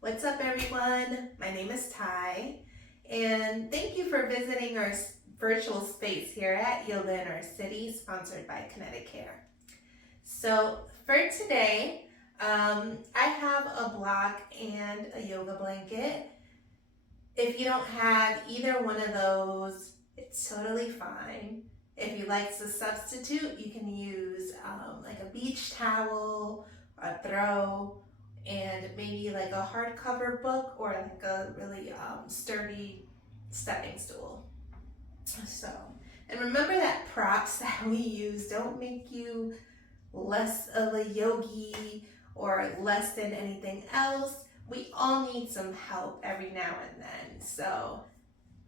What's up, everyone? My name is Ty, and thank you for visiting our virtual space here at Yoga in Our City, sponsored by Kinetic Care. So for today, I have a block and a yoga blanket. If you don't have either one of those, it's totally fine. If you like to substitute, you can use like a beach towel, a throw, and maybe like a hardcover book or like a really sturdy stepping stool. So, and remember that props that we use don't make you less of a yogi or less than anything else. We all need some help every now and then. So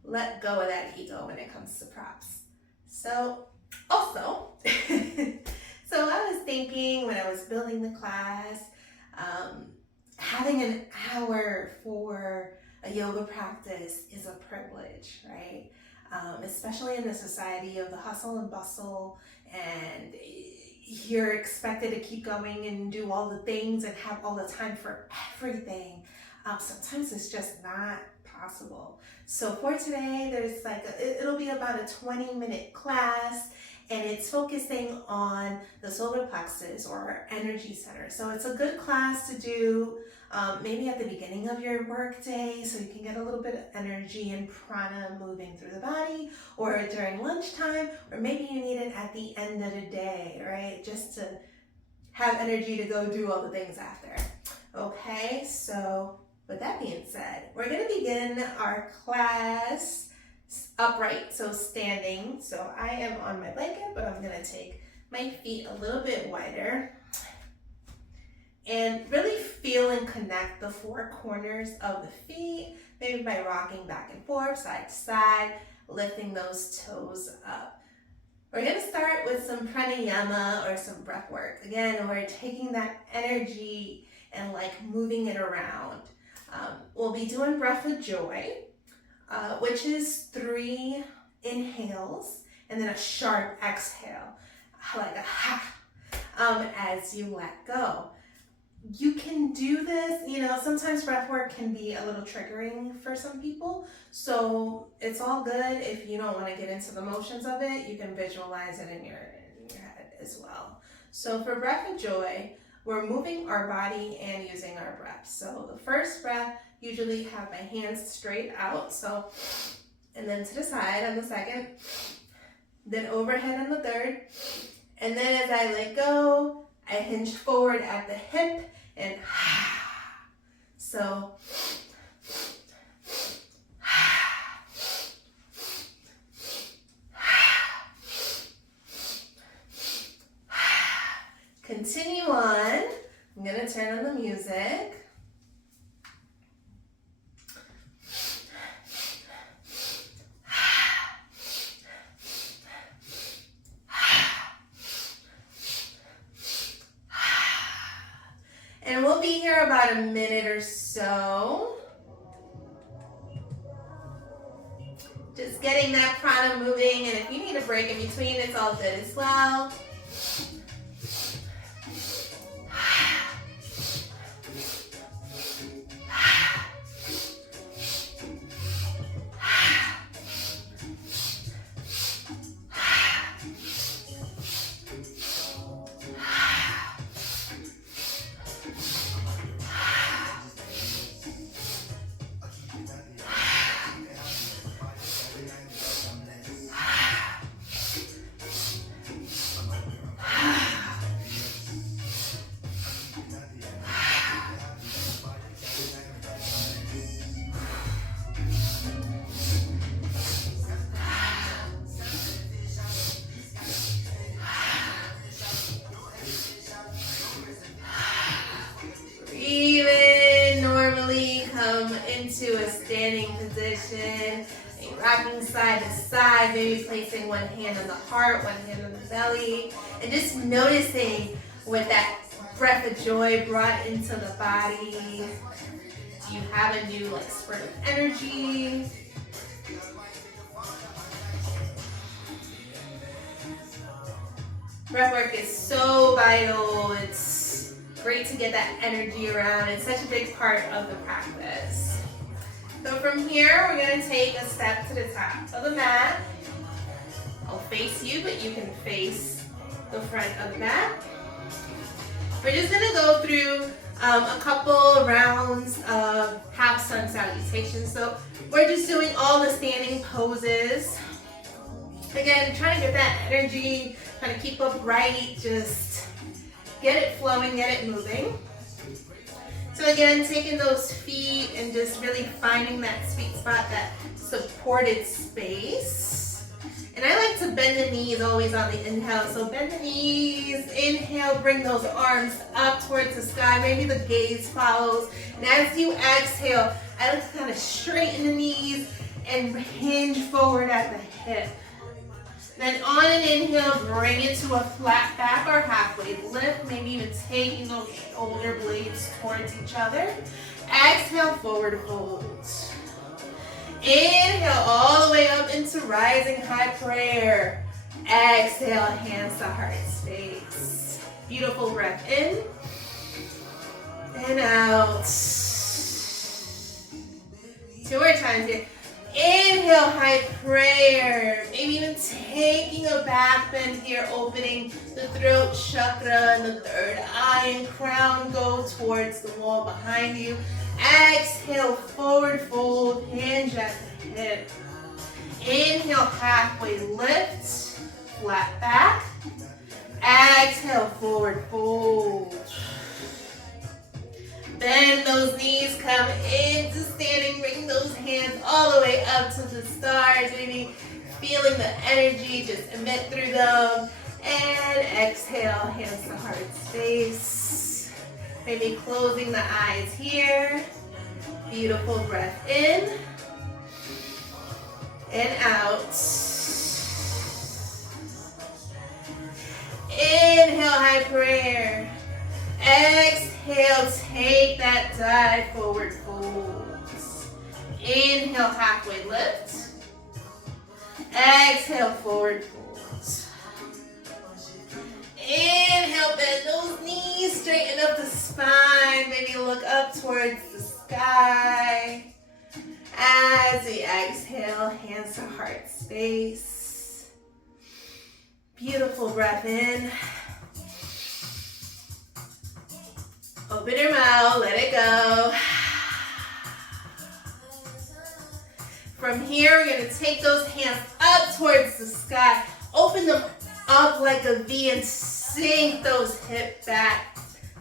let go of that ego when it comes to props. So also, so I was thinking when I was building the class, having an hour for a yoga practice is a privilege, right? Especially in the society of the hustle and bustle, and you're expected to keep going and do all the things and have all the time for everything. Sometimes it's just not possible. So for today, there's it'll be about a 20-minute class, and it's focusing on the solar plexus or our energy center. So it's a good class to do maybe at the beginning of your work day, so you can get a little bit of energy and prana moving through the body, or during lunchtime, or maybe you need it at the end of the day, right? Just to have energy to go do all the things after. Okay, so with that being said, we're going to begin our class upright, so standing. So I am on my blanket, but I'm going to take my feet a little bit wider and really feel and connect the four corners of the feet, maybe by rocking back and forth, side to side, lifting those toes up. We're going to start with some pranayama or some breath work. Again, we're taking that energy and moving it around. We'll be doing breath of joy, which is 3 inhales and then a sharp exhale, like a ha, as you let go. You can do this, sometimes breath work can be a little triggering for some people, so it's all good. If you don't want to get into the motions of it, you can visualize it in your head as well. So for breath of joy, we're moving our body and using our breath. So the first breath, usually have my hands straight out, and then to the side on the second, then overhead on the third, and then as I let go, I hinge forward at the hip and so continue on. I'm going to turn on the music. And we'll be here about a minute or so. Just getting that prana moving, and if you need a break in between, it's all good as well. Into a standing position, rocking side to side, maybe placing one hand on the heart, one hand on the belly, and just noticing what that breath of joy brought into the body. Do you have a new spurt of energy? Breath work is so vital. It's Great to get that energy around. It's such a big part of the practice. So from here, we're going to take a step to the top of the mat. I'll face you, but you can face the front of the mat. We're just going to go through a couple rounds of half sun salutation. So we're just doing all the standing poses. Again, trying to get that energy, trying to keep upright, just get it flowing, get it moving. So again, taking those feet and just really finding that sweet spot, that supported space. And I like to bend the knees always on the inhale. So bend the knees, inhale, bring those arms up towards the sky. Maybe the gaze follows. And as you exhale, I like to kind of straighten the knees and hinge forward at the hip. Then on an inhale, bring it to a flat back or halfway lift, maybe even taking those shoulder blades towards each other. Exhale, forward fold. Inhale all the way up into rising high prayer. Exhale, hands to heart space. Beautiful breath in and out. 2 more times here. Inhale, high prayer. Maybe even taking a back bend here, opening the throat chakra and the third eye and crown go towards the wall behind you. Exhale, forward fold, hinge at the hip. Inhale, halfway lift, flat back. Exhale, forward fold. Bend those knees, come into standing, bring those hands all the way up to the stars, maybe feeling the energy just emit through them. And exhale, hands to heart space. Maybe closing the eyes here. Beautiful breath in and out. Inhale, high prayer. Exhale, take that dive, forward folds. Inhale, halfway lift. Exhale, forward folds. Inhale, bend those knees, straighten up the spine. Maybe look up towards the sky. As we exhale, hands to heart space. Beautiful breath in. Open your mouth, let it go. From here, we're going to take those hands up towards the sky. Open them up like a V and sink those hips back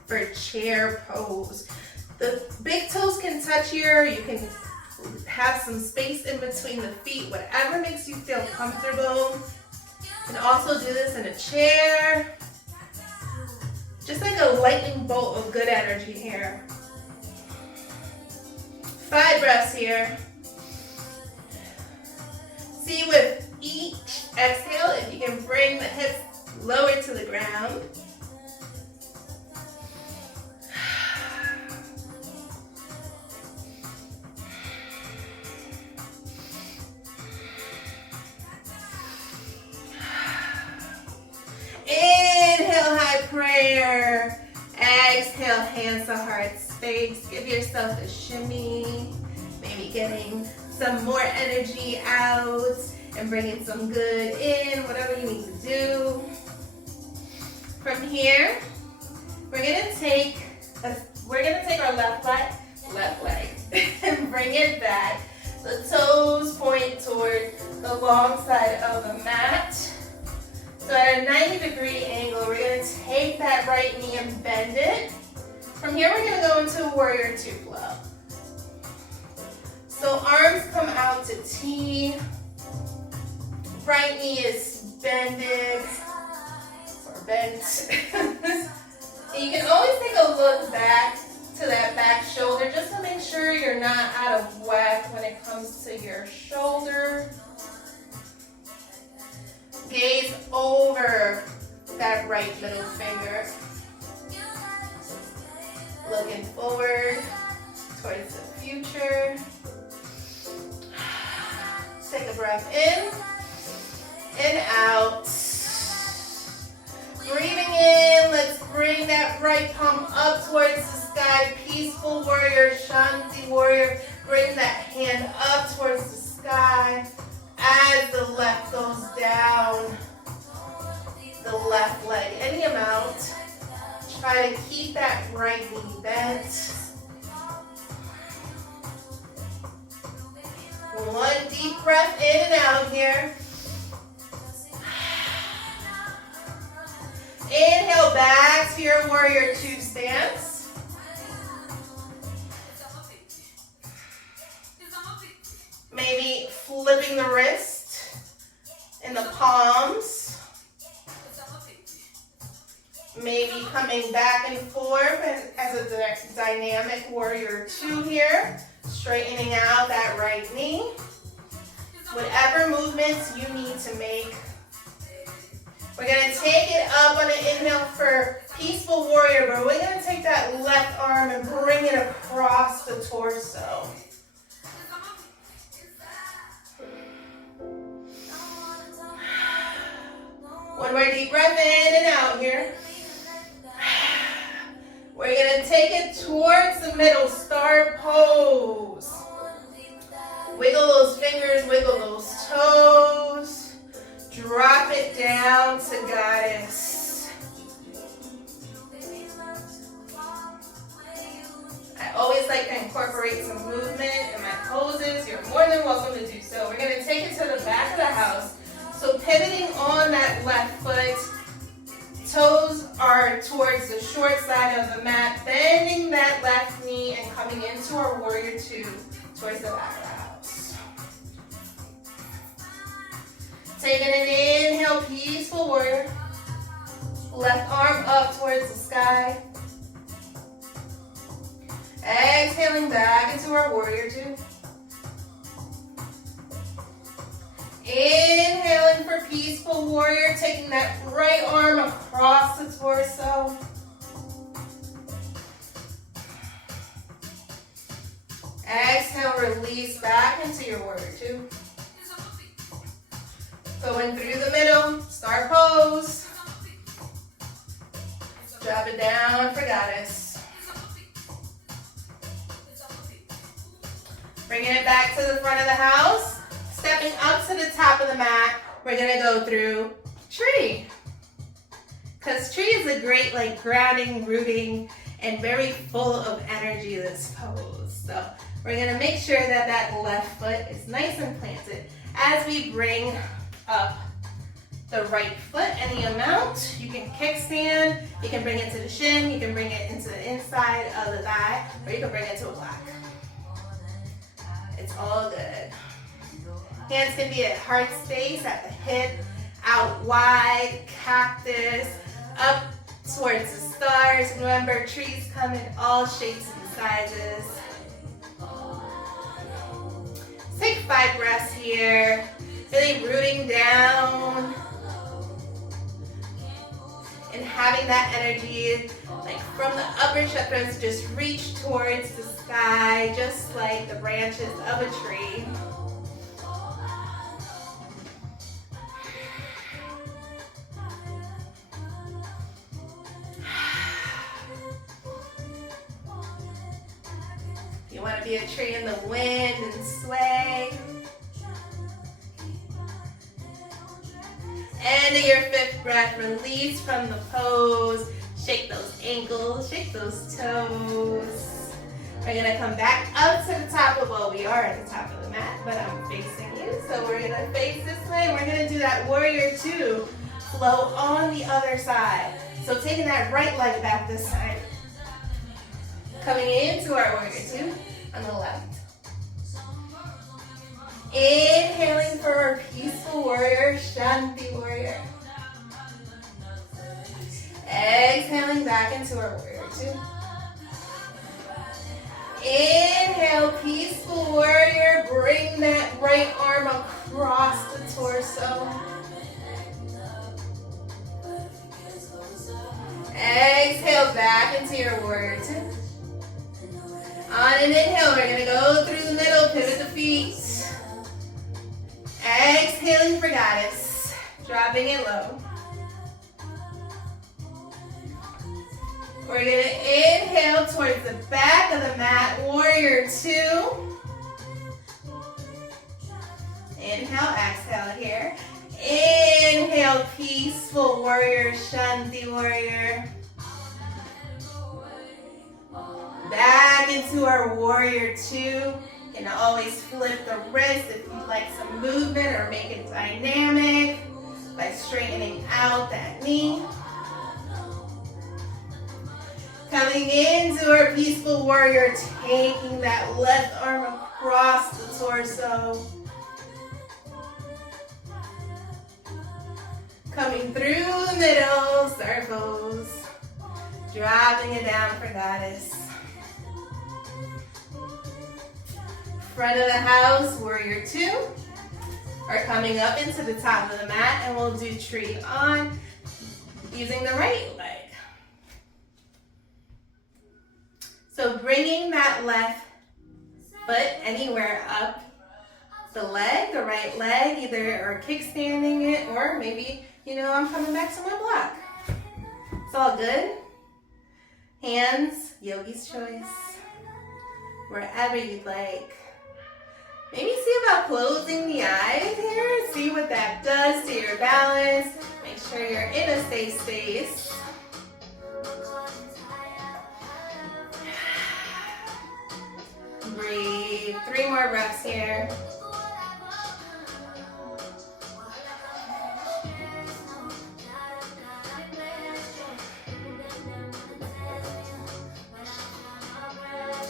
for chair pose. The big toes can touch here. You can have some space in between the feet, whatever makes you feel comfortable. You can also do this in a chair. Just like a lightning bolt of good energy here. 5 breaths here. See, with each exhale, if you can bring the hips lower to the ground. Inhale, high prayer. Exhale, hands to heart space. Give yourself a shimmy. Maybe getting some more energy out and bringing some good in, whatever you need to do. From here, we're gonna take our left leg and bring it back. The toes point toward the long side of the mat. So at a 90-degree angle, we're going to take that right knee and bend it. From here, we're going to go into warrior two flow. So arms come out to T. Right knee is bended or bent. And you can always take a look back to that back shoulder just to make sure you're not out of whack when it comes to your shoulder. Gaze over that right middle finger. Looking forward towards the future. Take a breath in and out. Breathing in, let's bring that right palm up towards the sky. Peaceful warrior, Shanti warrior. Bring that hand up towards the sky as the left goes down. The left leg, any amount. Try to keep that right knee bent. One deep breath in and out here. Inhale back to your warrior two stance. Maybe flipping the wrist in the palms. Maybe coming back and forth as a dynamic warrior two here. Straightening out that right knee. Whatever movements you need to make. We're going to take it up on an inhale for peaceful warrior, but we're going to take that left arm and bring it across the torso. One more deep breath in and out here. We're going to take it towards the middle, star pose. Wiggle those fingers, wiggle those toes. Drop it down to goddess. I always like to incorporate some movement in my poses. You're more than welcome to do so. We're going to take it to the back of the house. So pivoting on that left foot. Toes are towards the short side of the mat. Bending that left knee and coming into our warrior two towards the back of the house. Taking an inhale, peaceful warrior. Left arm up towards the sky. Exhaling back into our warrior two. Inhaling for peaceful warrior, taking that right arm across the torso. Exhale, release back into your warrior two. Going through the middle, star pose. Drop it down for goddess. Bringing it back to the front of the house. Stepping up to the top of the mat, we're gonna go through tree. Because tree is a great grounding, rooting, and very full of energy, this pose. So we're gonna make sure that that left foot is nice and planted as we bring up the right foot any amount. You can kickstand, you can bring it to the shin, you can bring it into the inside of the thigh, or you can bring it to a block. It's all good. Hands can be at heart space, at the hip, out wide, cactus, up towards the stars. Remember, trees come in all shapes and sizes. Take 5 breaths here. Really rooting down. And having that energy, from the upper chakras, just reach towards the sky, just like the branches of a tree. You want to be a tree in the wind and sway. End of your 5th breath, release from the pose. Shake those ankles, shake those toes. We're going to come back up to the top of, we are at the top of the mat, but I'm facing you. So we're going to face this way. We're going to do that warrior two flow on the other side. So taking that right leg back this time. Coming into our warrior two on the left. Inhaling for our peaceful warrior, Shanti warrior. Exhaling back into our warrior two. Inhale, peaceful warrior. Bring that right arm across the torso. Exhale back into your warrior two. On an inhale, we're going to go through the middle, pivot the feet. Exhaling for goddess. Dropping it low. We're going to inhale towards the back of the mat, warrior two. Inhale, exhale here. Inhale, peaceful warrior, shanti warrior. Back into our warrior two. You can always flip the wrist if you'd like some movement or make it dynamic by straightening out that knee. Coming into our peaceful warrior, taking that left arm across the torso. Coming through the middle, circles. Dropping it down for goddess. Front of the house, warrior two. Are coming up into the top of the mat, and we'll do tree on using the right leg. So bringing that left foot anywhere up the leg, the right leg, either or kickstanding it, or maybe, I'm coming back to my block. It's all good. Hands, yogi's choice, wherever you'd like. Maybe see about closing the eyes here. See what that does to your balance. Make sure you're in a safe space. Breathe. 3 more breaths here.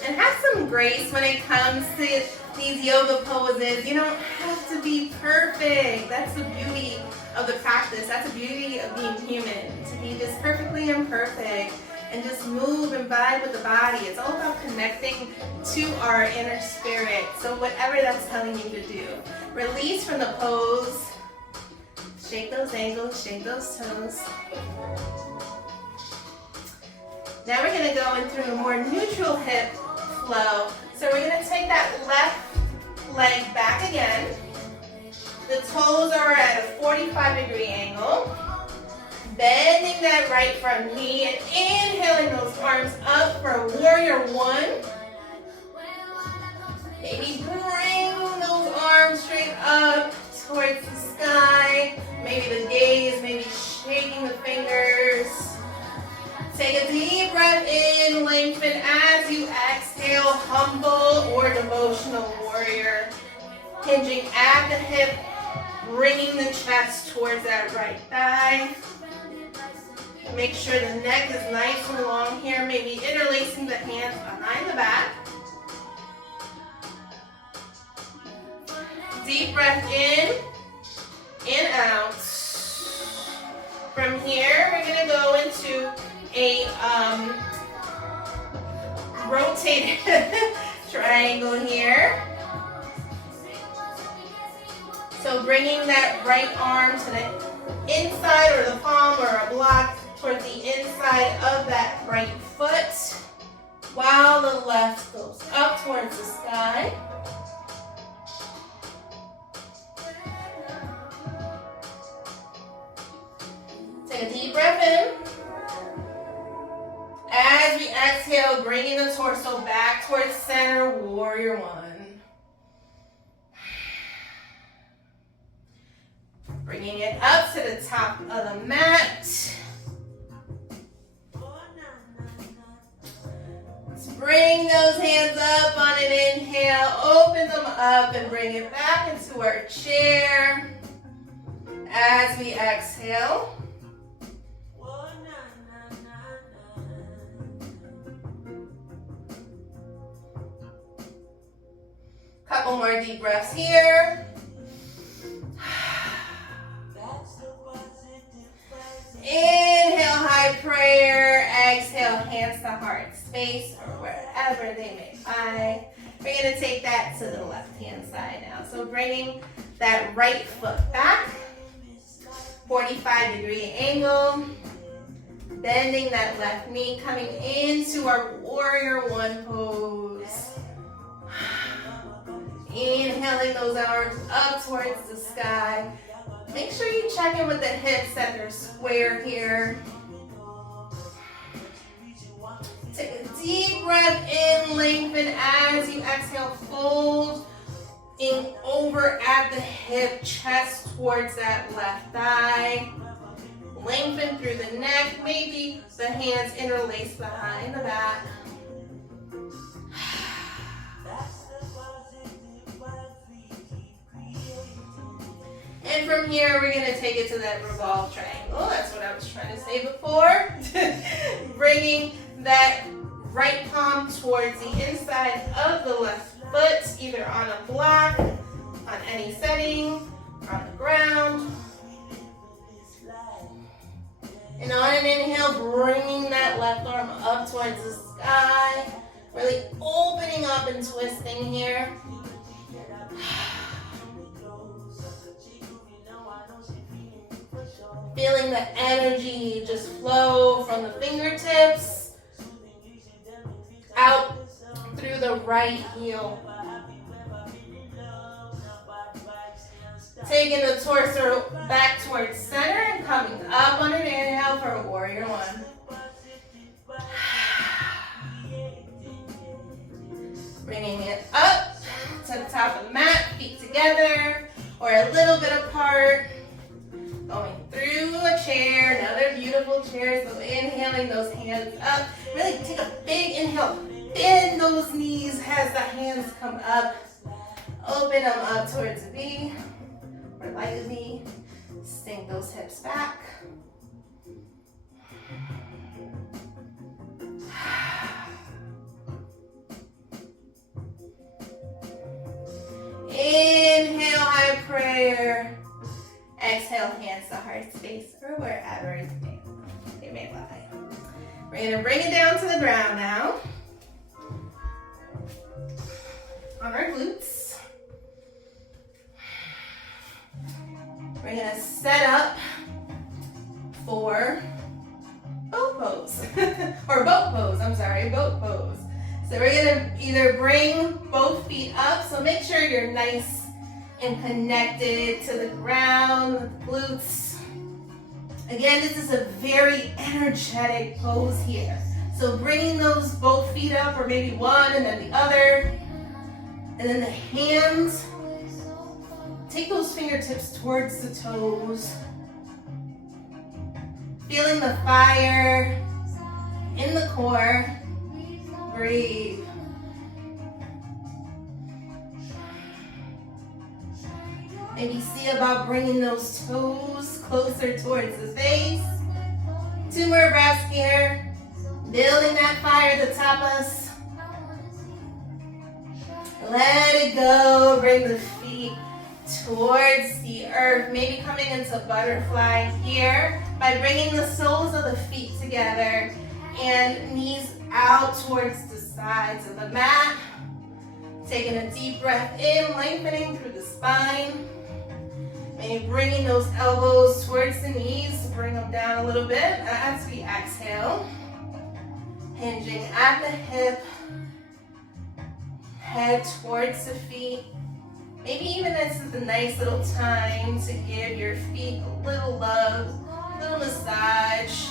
And have some grace when it comes to these yoga poses. You don't have to be perfect. That's the beauty of the practice. That's the beauty of being human. To be just perfectly imperfect and just move and vibe with the body. It's all about connecting to our inner spirit. So whatever that's telling you to do. Release from the pose. Shake those ankles, shake those toes. Now we're going to go into a more neutral hip flow. So we're going to take that left leg back again. The toes are at a 45-degree angle. Bending that right front knee and inhaling those arms up for warrior one. Maybe bring those arms straight up towards the sky. Maybe the gaze, maybe shaking the fingers. Take a deep breath in, lengthen as you exhale, humble or devotional warrior. Hinging at the hip, bringing the chest towards that right thigh. Make sure the neck is nice and long here, maybe interlacing the hands behind the back. Deep breath in and out. From here, we're going to go into a rotated triangle here. So bringing that right arm to the inside or the palm or a block towards the inside of that right foot while the left goes up towards the sky. Take a deep breath in. As we exhale, bringing the torso back towards center, warrior one. Bringing it up to the top of the mat. Let's bring those hands up on an inhale, open them up and bring it back into our chair. As we exhale. Couple more deep breaths here. Inhale, high prayer. Exhale, hands to heart space or wherever they may lie. We're going to take that to the left-hand side now. So bringing that right foot back, 45-degree angle. Bending that left knee, coming into our warrior one pose. Inhaling those arms up towards the sky. Make sure you check in with the hips that they're square here. deep breath in, lengthen as you exhale, fold in over at the hip, chest towards that left thigh. Lengthen through the neck, maybe the hands interlace behind the back. And from here, we're gonna take it to that revolve triangle. That's what I was trying to say before. Bringing that right palm towards the inside of the left foot, either on a block, on any setting, on the ground. And on an inhale, bringing that left arm up towards the sky. Really opening up and twisting here. Feeling the energy just flow from the fingertips out through the right heel. Taking the torso back towards center and coming up on an inhale for a warrior one. Bringing it up to the top of the mat, feet together or a little bit apart. Going through a chair, another beautiful chair. So inhaling those hands up. Really take a big inhale. Bend those knees as the hands come up. Open them up towards a V. Or like a V. Sink those hips back. Inhale, high prayer. Exhale, hands to heart space or wherever they may lie. We're going to bring it down to the ground now. On our glutes. We're going to set up for boat pose. Or boat pose, I'm sorry, boat pose. So we're going to either bring both feet up, so make sure you're nice and connected to the ground with the glutes. Again, this is a very energetic pose here. So bringing those both feet up, or maybe one and then the other. And then the hands, take those fingertips towards the toes. Feeling the fire in the core. Breathe. Maybe see about bringing those toes closer towards the face. 2 more breaths here. Building that fire to top us. Let it go. Bring the feet towards the earth. Maybe coming into butterfly here by bringing the soles of the feet together and knees out towards the sides of the mat. Taking a deep breath in, lengthening through the spine. Maybe bringing those elbows towards the knees, bring them down a little bit as we exhale. Hinging at the hip, head towards the feet. Maybe even this is a nice little time to give your feet a little love, a little massage.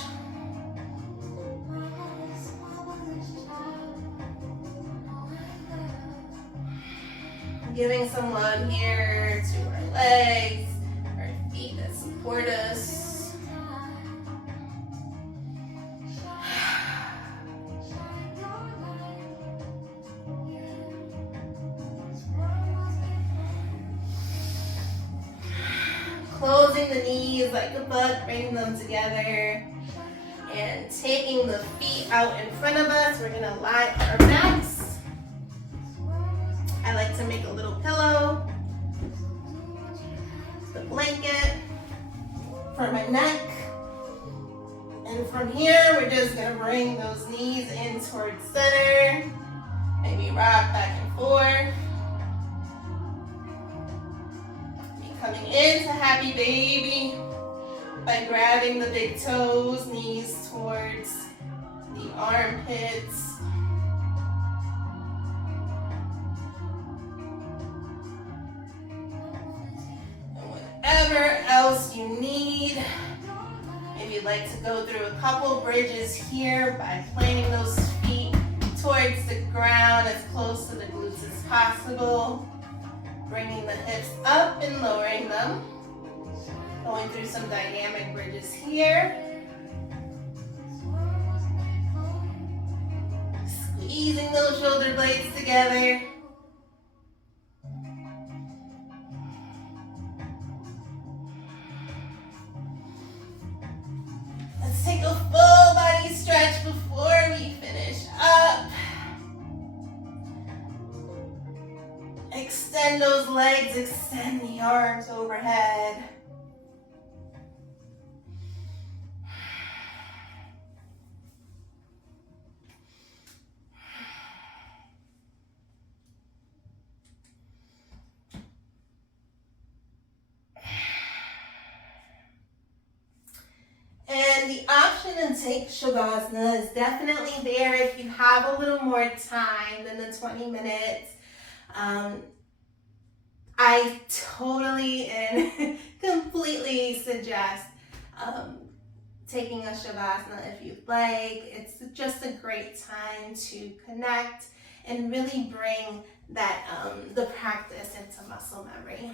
Giving some love here to our legs, our feet that support us. Closing the knees like a bug, bringing them together. And taking the feet out in front of us, we're gonna lie on our backs. I like to make a little pillow, the blanket for my neck. And from here, we're just gonna bring those knees in towards center. Maybe rock back and forth. Coming into happy baby by grabbing the big toes, knees towards the armpits. And whatever else you need, if you'd like to go through a couple bridges here by planting those feet towards the ground, as close to the glutes as possible. Bringing the hips up and lowering them. Going through some dynamic bridges here. Squeezing those shoulder blades together. Let's take a full body stretch before we finish up. Extend those legs, extend the arms overhead. And the option to take Shavasana is definitely there if you have a little more time than the 20 minutes. I totally and completely suggest taking a Shavasana if you'd like. It's just a great time to connect and really bring that the practice into muscle memory.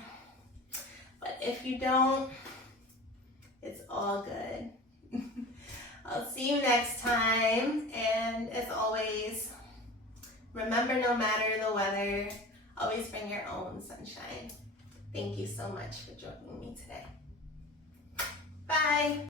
But if you don't, it's all good. I'll see you next time, and as always, remember, no matter the weather, always bring your own sunshine. Thank you so much for joining me today. Bye.